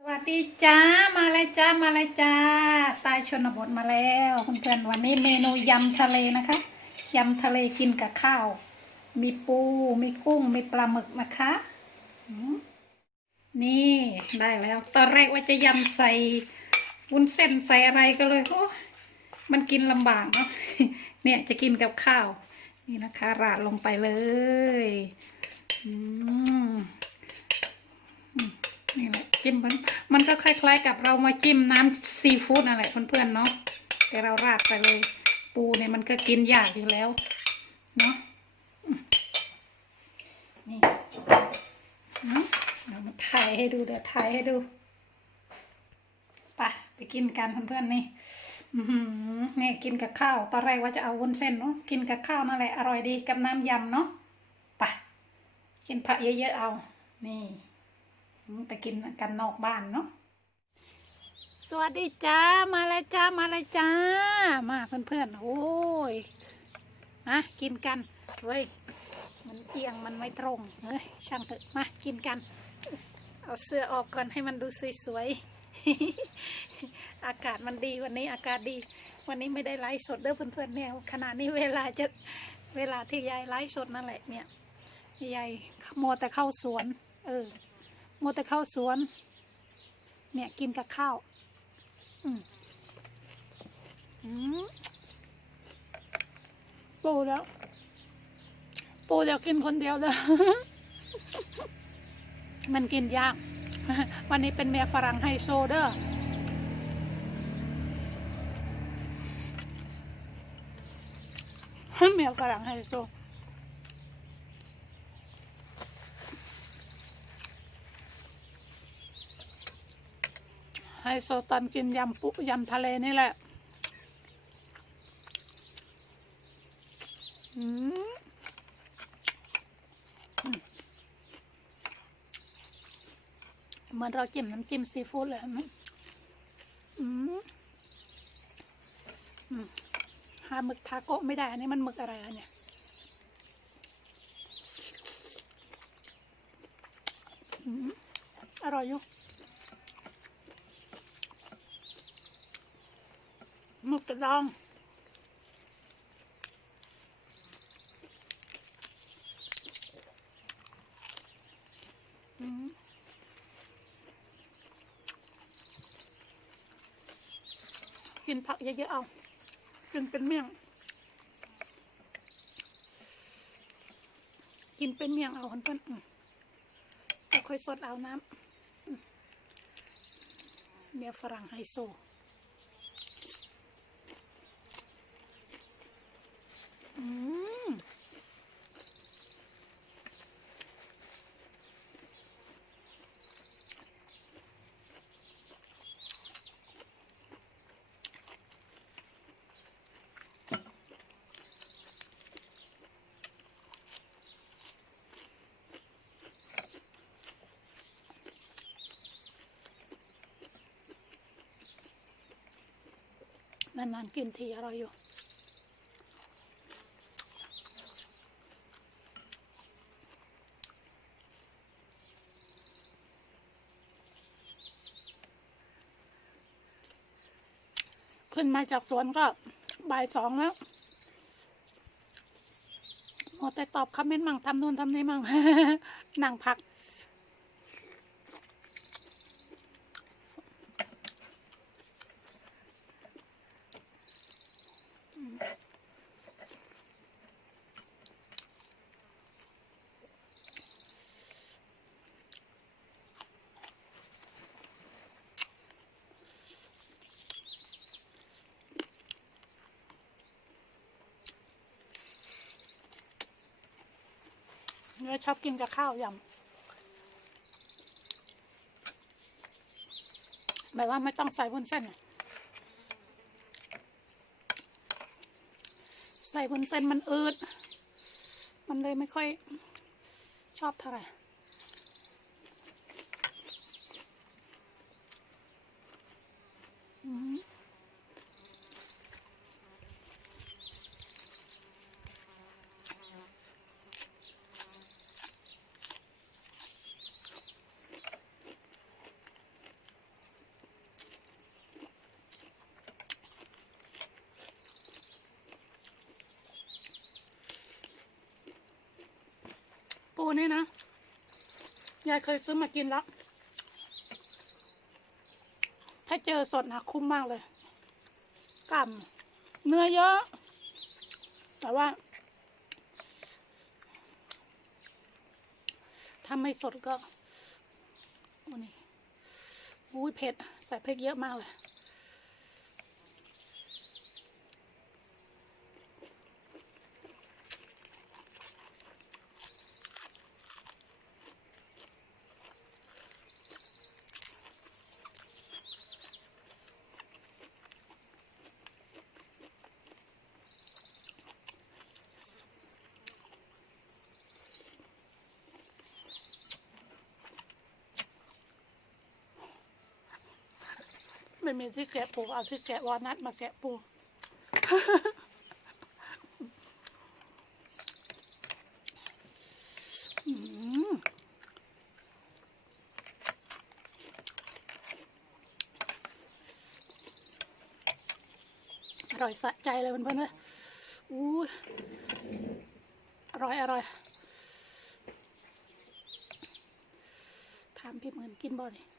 สวัสดีจ้ามาเลยจ้ามาเลยจ้าตายชนบทมาแล้วเพื่อนๆวันนี้เมนูยำทะเลนะคะยำทะเลกินกับข้าว มีปูมีกุ้งมีปลาหมึกนะคะนี่ได้แล้ว ตอนแรกว่าจะยำใส่วุ้นเส้นใส่อะไรก็เลยโอ้มันกินลำบากเนาะเนี่ยจะกินกับข้าว นี่นะคะ ราดลงไปเลย อืม นี่แหละจิ้มมันมันก็คล้าย ๆ กับเรามาจิ้มน้ำซีฟู้ดนั่นแหละเพื่อนๆเนาะแต่เราราดไปเลย ปูเนี่ยมันก็กินยากอยู่แล้วเนาะนี่เดี๋ยวมาถ่ายให้ดูเดี๋ยวถ่ายให้ดูไปไปกินกันเพื่อนๆนี่นี่กินกับข้าว ตอนแรกว่าจะเอาวุ้นเส้นเนาะกินกับข้าวนั่นแหละอร่อยดีกับน้ำยำเนาะไปกินผักเยอะๆเอา นี่ ไปกินกันนอกบ้านเนาะสวัสดีจ้ามาแล้วจ้ามาแล้วจ้า มาเพื่อนๆโอ้ยมากินกันเฮ้ยมันเอียงมันไม่ตรงเฮ้ยช่างเถอะมากินกัน เอาเสื้อออกก่อนให้มันดูสวยๆอากาศมันดีวันนี้อากาศดี วันนี้ไม่ได้ไลฟ์สดเด้อเพื่อนๆเนี่ยขณะนี้เวลาจะเวลาที่ยายไลฟ์สดนั่นแหละเนี่ยยายมัวแต่เข้าสวน เออ โมแต่เข้าสวน เนี่ยกินกับข้าว อืมอืมปูแล้ว ปูเดี๋ยวกินคนเดียวเลยมันกินยาก วันนี้เป็นเมียฝรั่งไฮโซเด้อเมียฝรั่งไฮโซ ไฮโซตอนกินยำปุยำทะเลนี่แหละ อืมเหมือนเราจิ้มน้ำจิ้มซีฟู้ดเลยเห็นไหมอืมอืมหาหมึกทาโกะไม่ได้ อันนี้มันหมึกอะไรอะเนี่ย อร่อยอยู่ หมึกกระดองกินผักเยอะๆเอากินเป็นเมี่ยง กินเป็นเมี่ยงเอาเพื่อนๆอืมแล้วค่อยสดเอาน้ำเมียฝรั่งไฮโซ อืม นานๆกินทีอร่อยอยู่ ขึ้นมาจากสวนก็บ่ายสองแล้วหมดแต่ตอบคอมเมนต์มั่งทำนู่นทำนี่มั่งนั่งพัก นื้อชอบกินกับข้าวยำแบบว่าไม่ต้องใส่วุ้นเส้นใส่วุ้นเส้นมันอืด มันเลยไม่ค่อยชอบเท่าไหร่อืม ปูนี่นะ ยายเคยซื้อมากินแล้ว ถ้าเจอสดนะคุ้มมากเลยกล้ามเนื้อเยอะ แต่ว่าถ้าไม่สดก็โอ้นี่อุ้ยเผ็ด ใส่พริกเยอะมากเลย ไม่มีที่แกะปูเอาที่แกะวอนัทมาแกะปูอร่อยสะใจเลยเพื่อนๆนะอู้อร่อยอร่อยถามพี่เหมือนกินบ่อย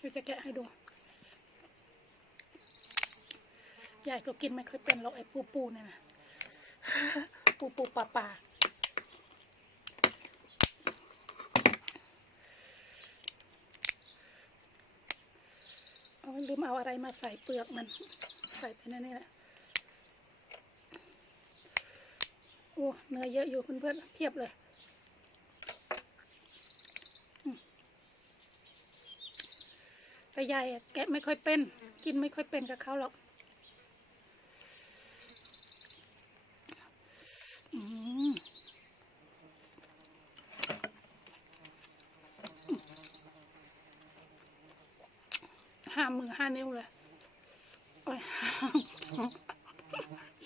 เดี๋ยวจะแกะให้ดู ยายก็กินไม่ค่อยเป็นหรอกไอ้ปูปูเนี่ยนะปูปูปลาปลาเอาลืมเอาอะไรมาใส่เปลือกมัน ใส่ไปในนี่แหละโอ้เนื้อเยอะอยู่เพื่อนๆเพียบเลย แต่ยายแกะไม่ค่อยเป็น กินไม่ค่อยเป็นกับเขาหรอกอืมห้ามือห้านิ้วเลยโอ้ย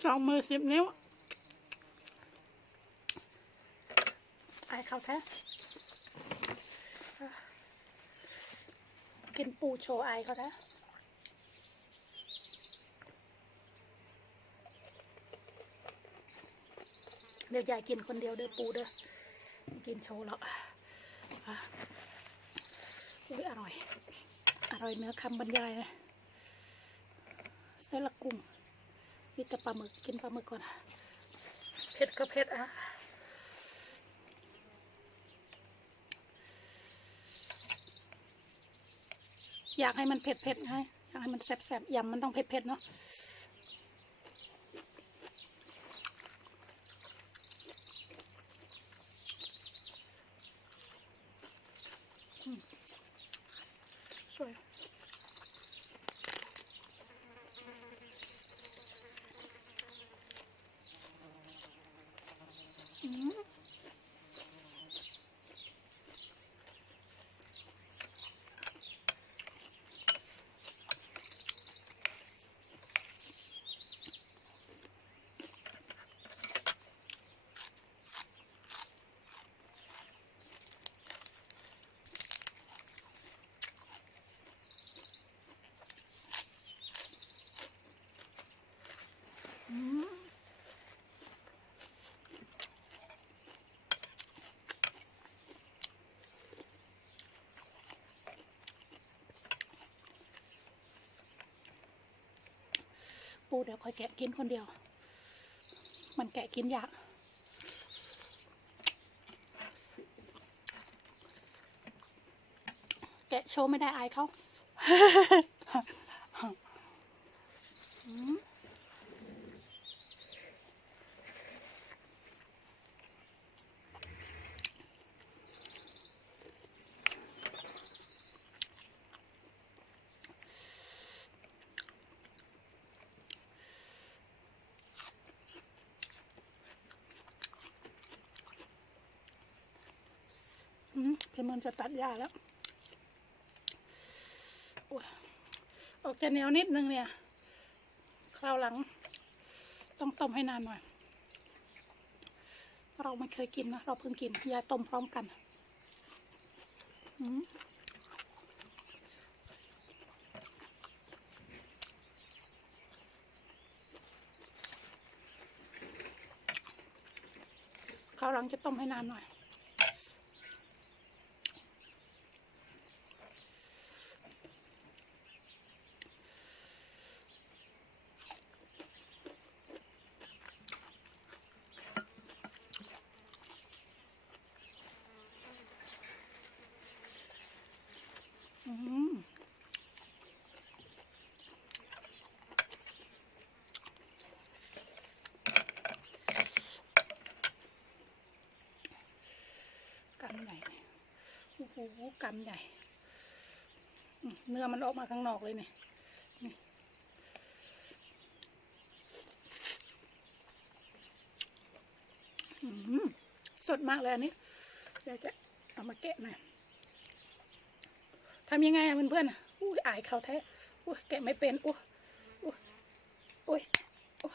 สองมือสิบนิ้วไอายเขาแท้ กินปูโชว์ไอเขาแท้เดี๋ยวยายกินคนเดียวเด้อปูเด้อกินโชว์หรอกอุ้ยอร่อย อร่อยเนื้อคำบรรยายนะไส้ละกุ้งมีแต่ปลาหมึกกินปลาหมึกก่อนเผ็ดก็เผ็ดอะ อยากให้มันเผ็ดเผ็ดไงอยากให้มันแซ่บแซ่บยำมันต้องเผ็ดเผ็ดเนาะสวยอืม อืม ปูเดี๋ยวค่อยแกะกินคนเดียว มันแกะกินยากแกะโชว์ไม่ได้อายเขา พี่มันจะตัดหญ้าแล้วออกจะเหนียวนิดนึงเนี่ย คราวหลัง ต้องต้มให้นานหน่อย เราไม่เคยกินนะ เราเพิ่งกินยาต้มพร้อมกันอืมคราวหลังจะต้มให้นานหน่อย อืมกำใหญ่โอ้โหกำใหญ่เนื้อมันออกมาข้างนอกเลยเนี่ยสดมากเลยอันนี้ เดี๋ยวจะเอามาแกะหน่อยทำยังไงอะเพื่อนๆอะอุ้ยอายเขาแท้อุ้ยแกะไม่เป็นอุ้ยอุ้ยอุ้ยอุ้ย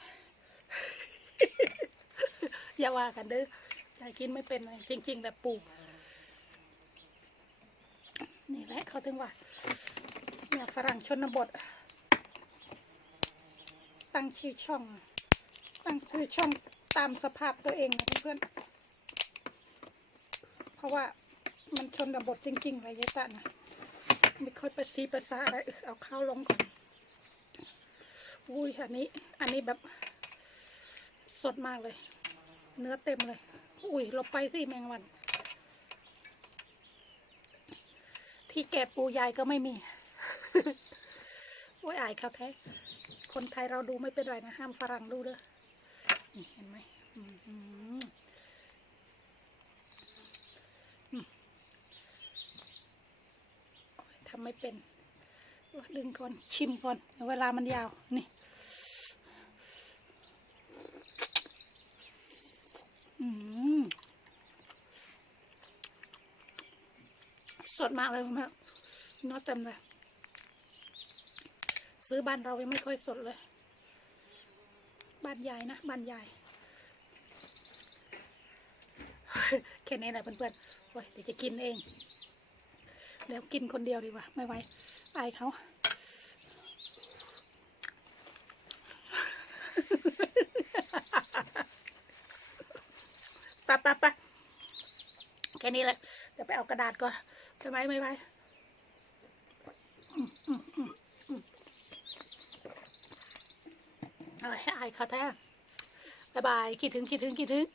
อย่าว่ากันเด้อยายกินไม่เป็นเลยจริง ๆ แต่ปลูก นี่แหละ เขาถึงว่าเนี่ยฝรั่งชนบท ตั้งชื่อช่อง ตั้งชื่อช่องตามสภาพตัวเองนะเพื่อนๆเพราะว่ามันชนบทจริงๆเลยยายตะนะไม่ค่อยประซีภาษาอะไรเออเอาข้าวลงก่อนอุ้ยอันนี้ อันนี้แบบสดมากเลย เนื้อเต็มเลย อุ้ยเราไปสิแมงวัน ที่แกะปูยายก็ไม่มี โอ้ยอายเขาแท้ คนไทยเราดูไม่เป็นไรนะ ห้ามฝรั่งดูเด้อนี่เห็นไหมทำไม่เป็นดึงก่อนชิมก่อน เวลามันยาว นี่อืม สดมากเลยคุณแม่นอเต็มเลย ซื้อบ้านเรายังไม่ค่อยสดเลย บ้านยายนะ บ้านยายแค่นี้แหละเพื่อนๆโอ้ยเดี๋ยวจะกินเองเดี๋ยวกินคนเดียวดีกว่า ไม่ไหวอายเขาไปไปไปแค่นี้แหละ เดี๋ยวไปเอากระดาษก่อน ไปไหมไม่ไปอืมอืมอืมอืมเอาให้อายเขาแท้บายบาย คิดถึง คิดถึง คิดถึง